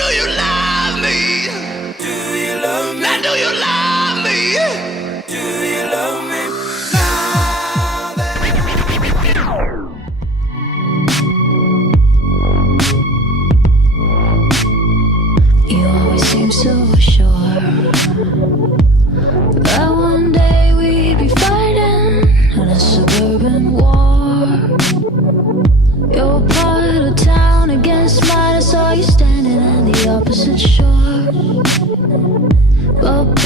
do you love me? Do you love me? Now do you love me? Do you love me? Now that you always seem so sure that one day we'd be fighting in a suburban war. Your part of town against mine, I saw you standing on the opposite shore. But